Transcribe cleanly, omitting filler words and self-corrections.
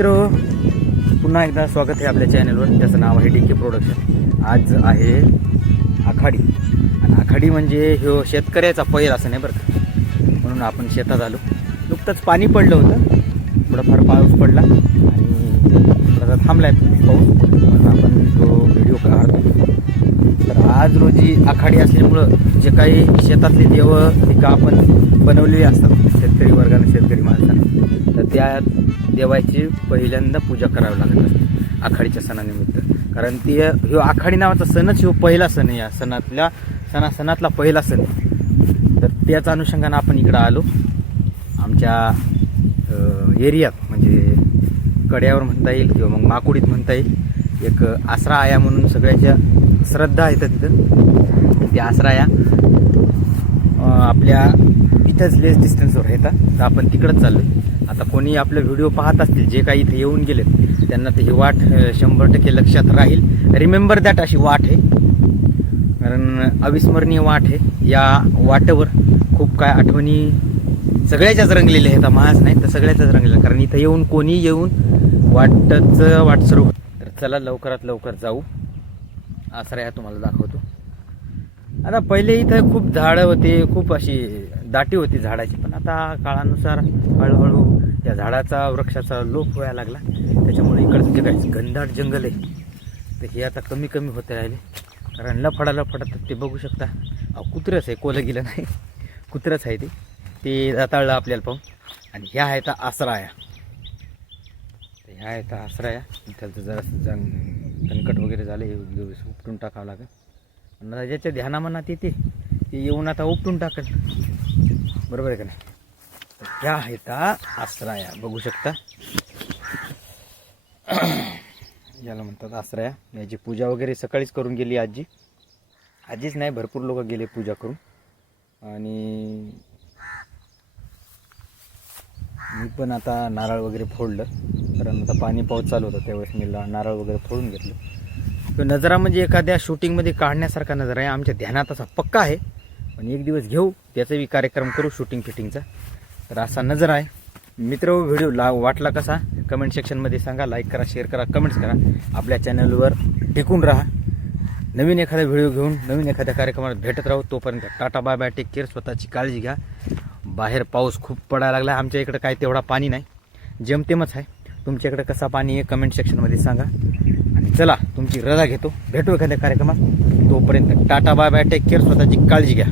मित्र, पुन्हा एकदा स्वागत आहे आपल्या चॅनलवर. त्याचं नाव आहे DK प्रोडक्शन. आज आहे आखाडी. आणि आखाडी म्हणजे ह्यो शेतकऱ्याचा पैर असं नाही बरं का. म्हणून आपण शेतात आलो. नुकतंच पाणी पडलं होतं, थोडाफार पाऊस पडला आणि थोडासा थांबला पाऊस, म्हणून आपण तो व्हिडिओ काढतो. तर आज रोजी आखाडी असल्यामुळं जे काही शेतातली देवं पिकं आपण बनवलेली असतात शेतकरी वर्गाने, शेतकरी माणसाने, तर त्या देवाची पहिल्यांदा पूजा करावी लागत असते आखाडीच्या सणानिमित्त. कारण ती ह्यो आखाडी नावाचा सणच ह्यो पहिला सण आहे. या सणातला पहिला सण. तर त्याच अनुषंगानं आपण इकडं आलो. आमच्या एरियात म्हणजे कड्यावर म्हणता येईल किंवा मग माकुडीत म्हणता येईल, एक आसरा आया म्हणून सगळ्याच्या श्रद्धा आहेत तिथं. त्या आसराया आपल्या इथंच लेस डिस्टन्सवर येतात. तर आपण तिकडंच चाललो. आता कोणी आपले व्हिडिओ पाहत असतील, जे काही इथे येऊन गेलेत, त्यांना ते ही वाट 100% लक्षात राहील. रिमेंबर दॅट अशी वाट आहे, कारण अविस्मरणीय वाट आहे. या वाटेवर खूप काय आठवणी सगळ्याच्याच रंगलेल्या आहेत. महाच नाही तर सगळ्याच्याच रंगलेल्या, कारण इथं येऊन कोणी येऊन वाट सुरू. तर चला लवकरात लवकर जाऊ. आसरा या तुम्हाला दाखवतो. आता पहिले इथं खूप झाडं होते, खूप अशी दाटी होती झाडाची, पण आता काळानुसार हळूहळू या झाडाचा वृक्षाचा लोप व्हायला लागला. त्याच्यामुळे इकडचं जे काही घनदाट जंगल आहे तर हे आता कमी कमी होते राहिले. कारण लफडत ते बघू शकता. कुत्रंच आहे, कोलं गेलं नाही, कुत्रंच आहे ते जाताळलं आपल्याला पाहून. आणि ह्या आहेत आसराया. तर ह्या आहेत आसराया. इथं जरा तणकट वगैरे झाले, उपटून टाकावं लागेल. आणि ज्याच्या ध्यानामनात येते ते येऊन आता उपटून टाकेल, बरोबर आहे का नाही. तर ह्या आहेत आसराया, बघू शकता. याला म्हणतात आसराया. याची पूजा वगैरे सकाळीच करून गेली आजीच नाही, भरपूर लोक गेले पूजा करून. आणि मी पण आता नारळ वगैरे फोडलं, कारण आता पाणी पाऊस चालू होता त्यावेळेस मी नारळ वगैरे फोडून घेतलं. तो नजरा म्हणजे एखाद्या शूटिंगमध्ये काढण्यासारखा नजरा आहे. आमच्या ध्यानात असा पक्का आहे, पण एक दिवस घेऊ त्याचाही कार्यक्रम करू शूटिंग फिटिंगचा. तर असा नजर आहे मित्र. व्हिडिओ वाटला कसा कमेंट सेक्शनमध्ये सांगा. लाईक करा, शेअर करा, कमेंट्स करा. आपल्या चॅनलवर टिकून राहा. नवीन एखादा व्हिडिओ घेऊन नवीन एखाद्या कार्यक्रमात भेटत राहू. तोपर्यंत tata, bye bye, take care. स्वतःची काळजी घ्या. बाहेर पाऊस खूप पडायला लागला. आमच्या इकडं काय तेवढा पाणी नाही, जेमतेमच आहे. तुमच्याकडे कसा पाणी आहे कमेंट सेक्शनमध्ये सांगा. आणि चला तुमची रजा घेतो, भेटू एखाद्या कार्यक्रमात. तोपर्यंत tata, bye bye, take care. स्वतःची काळजी घ्या.